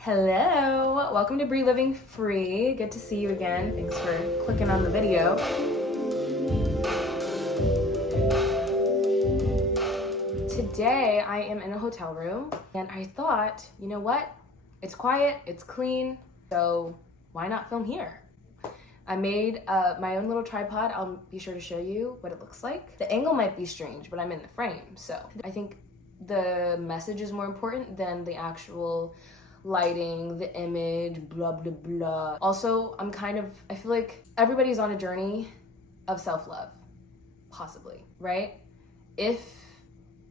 Hello, welcome to Living Free. Good to see you again. Thanks for clicking on the video. Today I am in a hotel room and I thought, you know what? It's quiet, it's clean, so why not film here? I made my own little tripod. I'll be sure to show you what it looks like. The angle might be strange, but I'm in the frame, so I think the message is more important than the actual lighting, the image, blah, blah, blah. Also, I feel like everybody's on a journey of self-love, possibly, right? If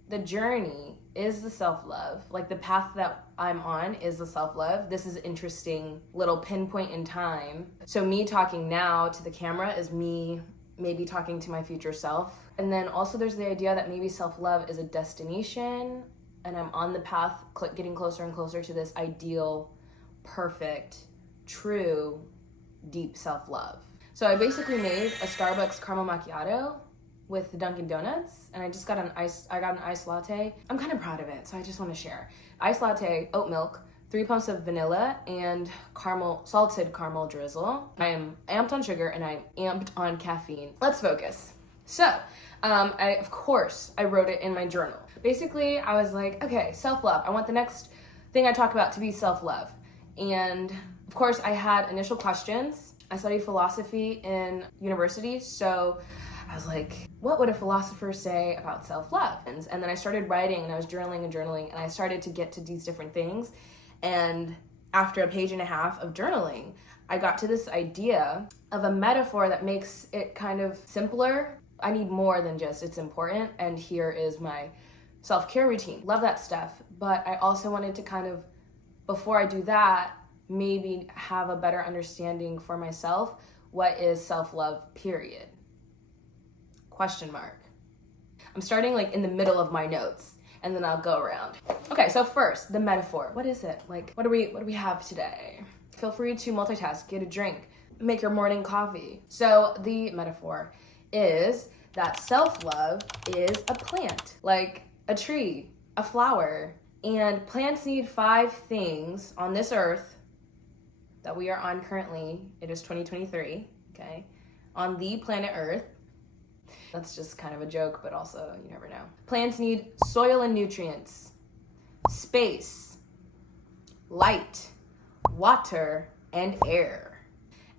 the journey is the self-love, like the path that I'm on is the self-love, this is an interesting little pinpoint in time. So me talking now to the camera is me maybe talking to my future self. And then also there's the idea that maybe self-love is a destination and I'm on the path getting closer and closer to this ideal, perfect, true, deep self-love. So I basically made a Starbucks caramel macchiato with Dunkin' Donuts, and I got an iced latte. I'm kind of proud of it, so I just want to share. Iced latte, oat milk, 3 pumps of vanilla, and salted caramel drizzle. I am amped on sugar, and I'm amped on caffeine. Let's focus. So, of course, I wrote it in my journal. Basically, I was like, okay, self-love. I want the next thing I talk about to be self-love. And of course, I had initial questions. I studied philosophy in university, so I was like, what would a philosopher say about self-love? And then I started writing and I was journaling, and I started to get to these different things. And after a page and a half of journaling, I got to this idea of a metaphor that makes it kind of simpler. I need more than just it's important, and here is my self-care routine. Love that stuff. But I also wanted to kind of, before I do that, maybe have a better understanding for myself. What is self-love, period? Question mark. I'm starting like in the middle of my notes and then I'll go around. Okay, so first, the metaphor. What is it? Like, what do we have today? Feel free to multitask, get a drink, make your morning coffee. So the metaphor is that self-love is a plant, like a tree, a flower, and plants need 5 things on this earth that we are on currently. It is 2023, okay? On the planet Earth. That's just kind of a joke, but also you never know. Plants need soil and nutrients, space, light, water, and air.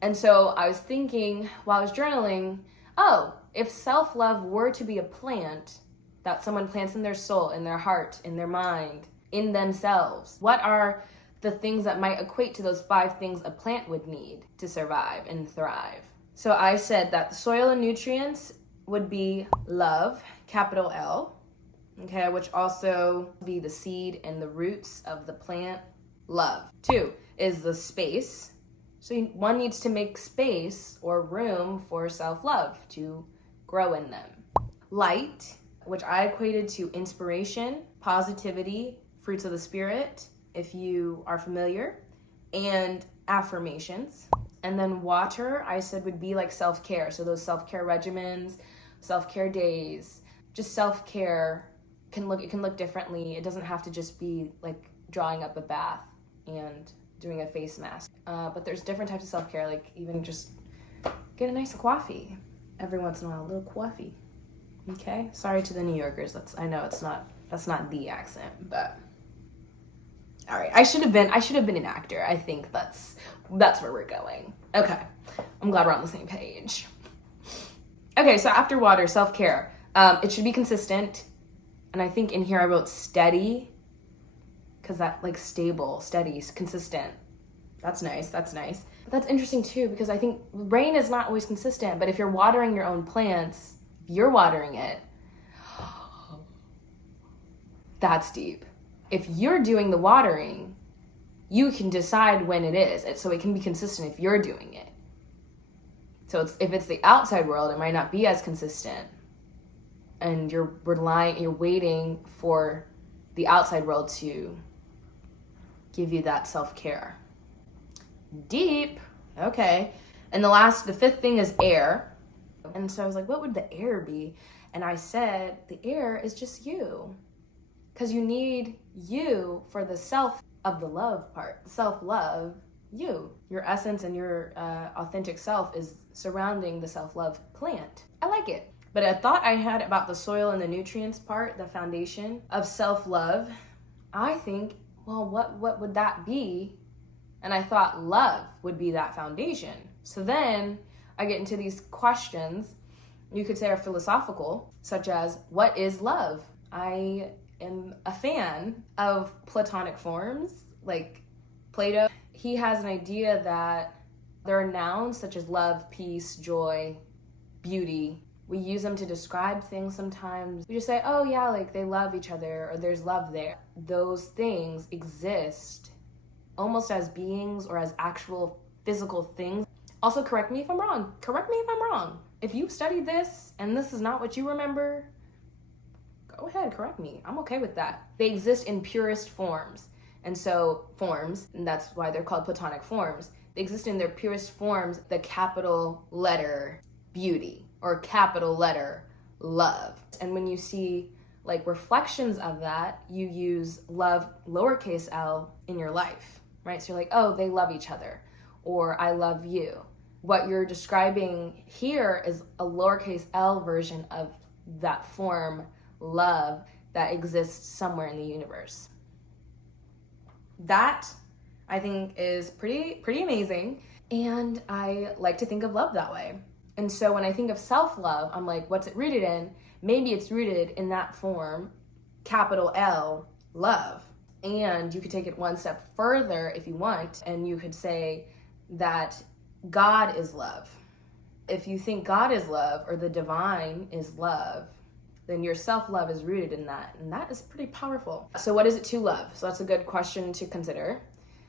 And so I was thinking while I was journaling, oh, if self-love were to be a plant that someone plants in their soul, in their heart, in their mind, in themselves, what are the things that might equate to those 5 things a plant would need to survive and thrive? So I said that the soil and nutrients would be love, capital L, okay, which also be the seed and the roots of the plant, love. 2 is the space. So one needs to make space or room for self-love to grow in them. Light, which I equated to inspiration, positivity, fruits of the spirit, if you are familiar, and affirmations. And then water, I said, would be like self-care. So those self-care regimens, self-care days, just self-care can look differently. It doesn't have to just be like drawing up a bath and doing a face mask. But there's different types of self-care, like even just get a nice coffee every once in a while, a little coffee. Okay? Sorry to the New Yorkers. I know that's not the accent, but all right. I should have been an actor. I think that's where we're going. Okay. I'm glad we're on the same page. Okay, so after water, self-care. It should be consistent. And I think in here I wrote steady, because that like stable, steady, consistent. That's nice. But that's interesting too, because I think rain is not always consistent, but if you're watering your own plants, if you're watering it, that's deep. If you're doing the watering, you can decide when it is, so it can be consistent if you're doing it. So if it's the outside world, it might not be as consistent, and you're waiting for the outside world to give you that self-care. Deep, okay. And the 5th thing is air. And so I was like, what would the air be? And I said, the air is just you. Because you need you for the self of the love part. Self-love, your essence and your authentic self is surrounding the self-love plant. I like it. But a thought I had about the soil and the nutrients part, the foundation of self-love, I think, well, what would that be? And I thought love would be that foundation. So then I get into these questions, you could say are philosophical, such as, what is love? I am a fan of Platonic forms, like Plato. He has an idea that there are nouns such as love, peace, joy, beauty. We use them to describe things sometimes. We just say, oh yeah, like they love each other, or there's love there. Those things exist almost as beings or as actual physical things. Also, correct me if I'm wrong. Correct me if I'm wrong. If you've studied this and this is not what you remember, go ahead, correct me. I'm okay with that. They exist in purest forms. And so forms, and that's why they're called Platonic forms, they exist in their purest forms, the capital letter beauty or capital letter love. And when you see like reflections of that, you use love lowercase l in your life, right? So you're like, oh, they love each other, or I love you. What you're describing here is a lowercase l version of that form love that exists somewhere in the universe. That I think is pretty amazing, and I like to think of love that way. And so when I think of self-love, I'm like, what's it rooted in? Maybe it's rooted in that form, capital L, love. And you could take it one step further if you want, and you could say that God is love. If you think God is love, or the divine is love, then your self-love is rooted in that, and that is pretty powerful. So what is it to love? So that's a good question to consider.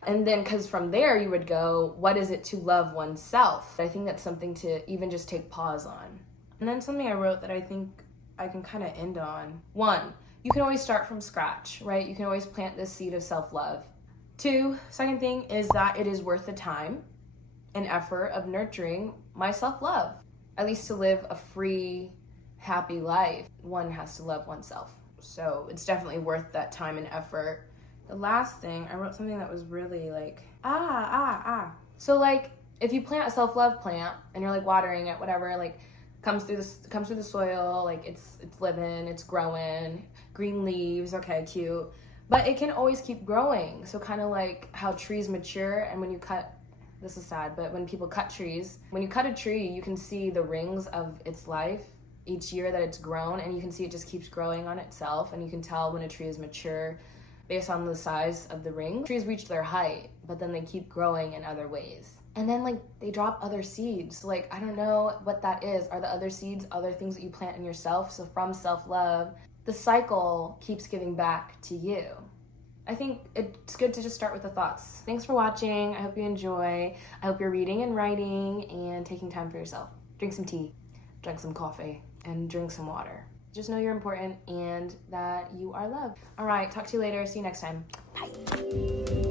And then, because from there you would go, what is it to love oneself? I think that's something to even just take pause on. And then something I wrote that I think I can kind of end on. 1, you can always start from scratch, right? You can always plant this seed of self-love. 2, second thing is that it is worth the time and effort of nurturing my self-love. At least to live a free, happy life, one has to love oneself. So it's definitely worth that time and effort. The last thing, I wrote something that was really like, So like, if you plant a self-love plant and you're like watering it, whatever, like comes through the soil, like it's living, it's growing, green leaves, okay, cute. But it can always keep growing. So kind of like how trees mature, and when you cut, this is sad, but when people cut trees, when you cut a tree, you can see the rings of its life each year that it's grown, and you can see it just keeps growing on itself, and you can tell when a tree is mature based on the size of the ring. Trees reach their height, but then they keep growing in other ways. And then like they drop other seeds. Like, I don't know what that is. Are the other seeds other things that you plant in yourself? So from self-love, the cycle keeps giving back to you. I think it's good to just start with the thoughts. Thanks for watching. I hope you enjoy. I hope you're reading and writing and taking time for yourself. Drink some tea, drink some coffee, and drink some water. Just know you're important and that you are loved. All right, talk to you later. See you next time. Bye.